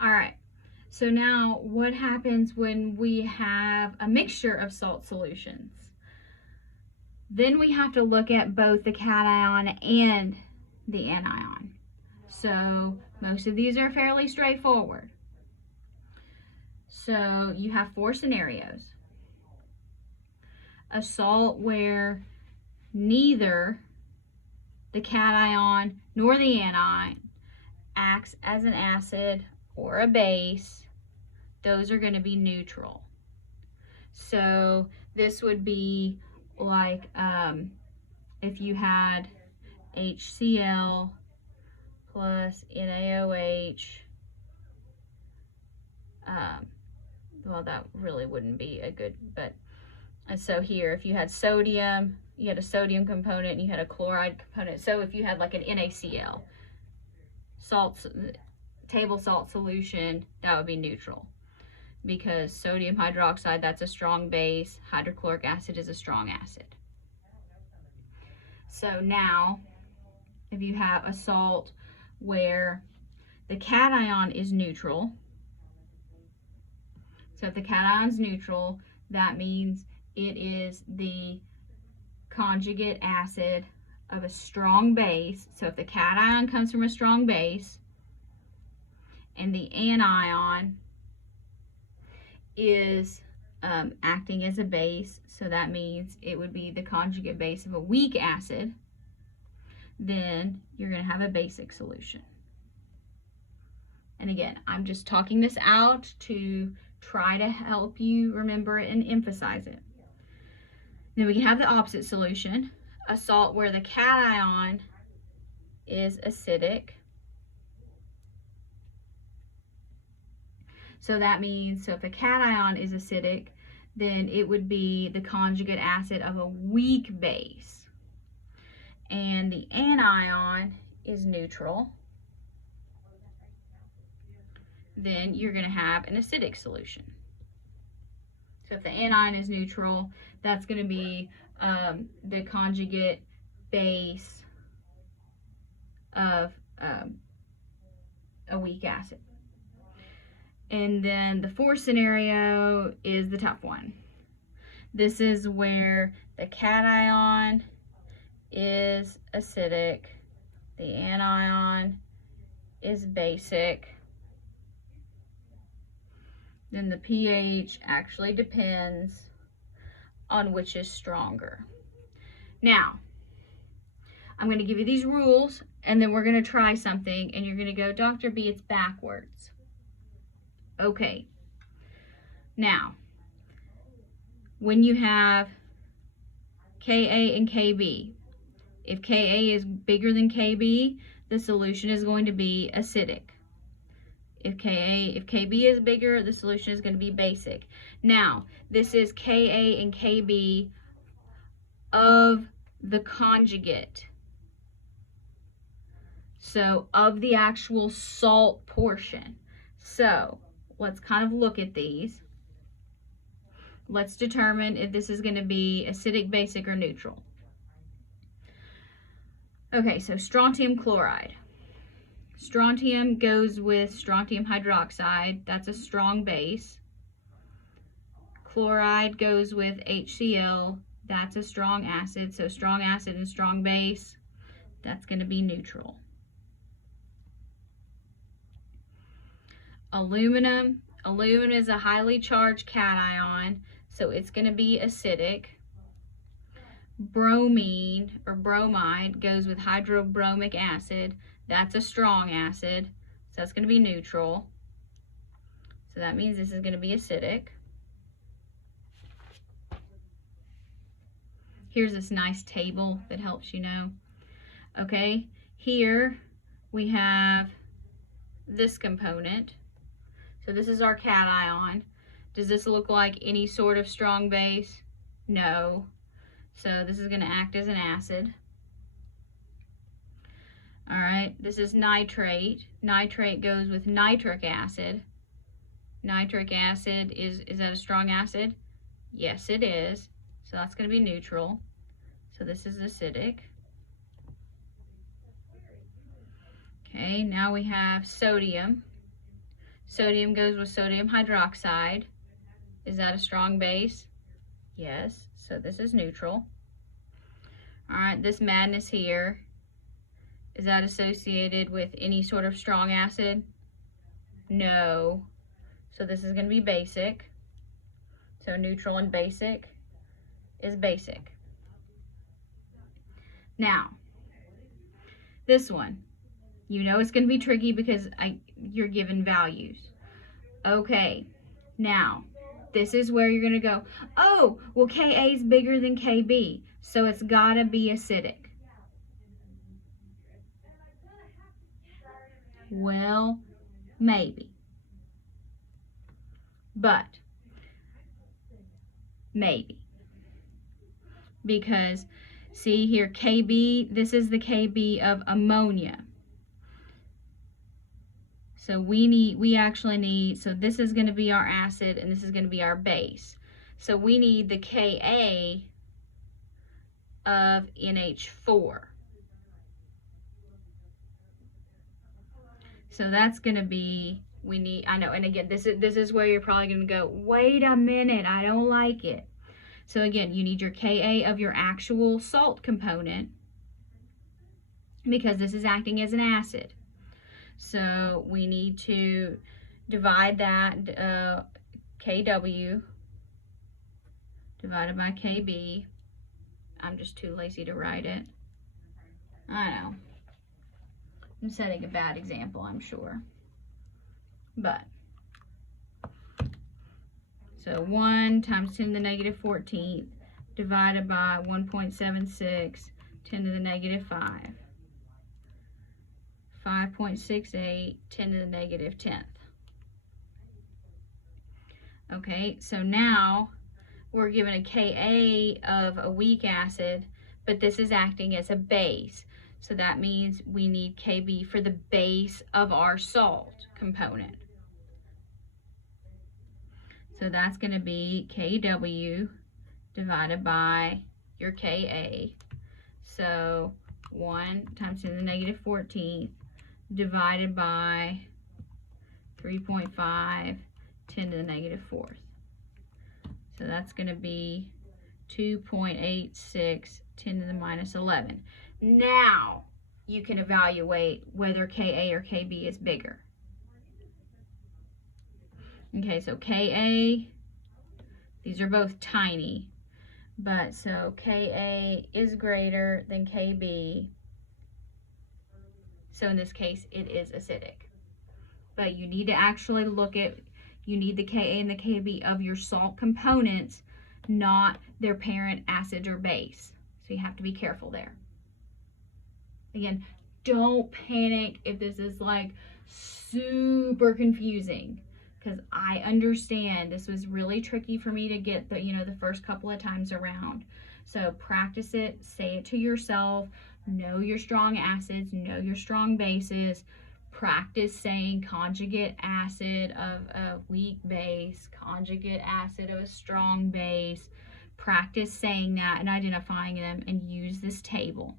All right. So now what happens when we have a mixture of salt solutions? Then we have to look at both the cation and the anion. So most of these are fairly straightforward. So you have 4 scenarios. A salt where neither the cation nor the anion acts as an acid or a base. Those are going to be neutral. So this would be like if you had HCl plus NaOH. Well, that really wouldn't be a good, but so here, if you had sodium, you had a sodium component and you had a chloride component. So if you had like an NaCl, table salt solution, that would be neutral, because sodium hydroxide, that's a strong base. Hydrochloric acid is a strong acid. So now, if you have a salt where the cation is neutral, so if the cation is neutral, that means it is the conjugate acid of a strong base. So if the cation comes from a strong base and the anion is acting as a base, so that means it would be the conjugate base of a weak acid, then you're going to have a basic solution. And again, I'm just talking this out to try to help you remember it and emphasize it. Then we can have the opposite solution, a salt where the cation is acidic. So that means, so if the cation is acidic, then it would be the conjugate acid of a weak base. And the anion is neutral. Then you're going to have an acidic solution. So if the anion is neutral, that's going to be the conjugate base of a weak acid. And then the 4th scenario is the tough one. This is where the cation is acidic, the anion is basic. Then the pH actually depends on which is stronger. Now, I'm going to give you these rules, and then we're going to try something, and you're going to go, Dr. B, it's backwards. Okay. Now, when you have Ka and Kb, if Ka is bigger than Kb, the solution is going to be acidic. If Kb is bigger, the solution is going to be basic. Now, this is Ka and Kb of the conjugate. So, of the actual salt portion. So, let's kind of look at these. Let's determine if this is going to be acidic, basic, or neutral. Okay, so strontium chloride. Strontium goes with strontium hydroxide. That's a strong base. Chloride goes with HCl. That's a strong acid. So strong acid and strong base, that's going to be neutral. Aluminum. Aluminum is a highly charged cation, so it's going to be acidic. Bromine or bromide goes with hydrobromic acid. That's a strong acid, so that's going to be neutral. So that means this is going to be acidic. Here's this nice table that helps you know. Okay, here we have this component. So this is our cation. Does this look like any sort of strong base? No. So this is going to act as an acid. All right, this is nitrate. Nitrate goes with nitric acid. Nitric acid, is that a strong acid? Yes, it is. So that's going to be neutral. So this is acidic. Okay, now we have sodium. Sodium goes with sodium hydroxide. Is that a strong base? Yes, so this is neutral. All right, this madness here, is that associated with any sort of strong acid? No. So this is going to be basic. So neutral and basic is basic. Now, this one, you know it's going to be tricky because you're given values. Okay, now, this is where you're going to go, oh, well, Ka is bigger than Kb, so it's got to be acidic. Well, maybe. But, maybe. Because, see here, Kb, this is the Kb of ammonia. So we actually need, so this is going to be our acid and this is going to be our base. So we need the Ka of NH4. So that's going to be, we need, I know, and again, this is where you're probably going to go, wait a minute, I don't like it. So again, you need your Ka of your actual salt component because this is acting as an acid. So we need to divide that Kw divided by Kb. I'm just too lazy to write it. I know. I'm setting a bad example, I'm sure. But, so 1 times 10 to the negative 14th divided by 1.76, 10 to the negative 5. 5.68, 10 to the negative 10th. Okay, so now we're given a Ka of a weak acid, but this is acting as a base. So that means we need Kb for the base of our salt component. So that's going to be Kw divided by your Ka. So 1 times 10 to the negative 14th divided by 3.5, 10 to the negative 4th. So that's going to be 2.86, 10 to the minus 11. Now you can evaluate whether Ka or Kb is bigger. Okay, so Ka, these are both tiny, but so Ka is greater than Kb. So in this case, it is acidic. But you need to actually look at, you need the Ka and the Kb of your salt components, not their parent acid or base. So you have to be careful there. Again, don't panic if this is like super confusing, because I understand this was really tricky for me to get the, the first couple of times around. So practice it, say it to yourself, know your strong acids, know your strong bases, practice saying conjugate acid of a weak base, conjugate acid of a strong base. Practice saying that and identifying them, and use this table.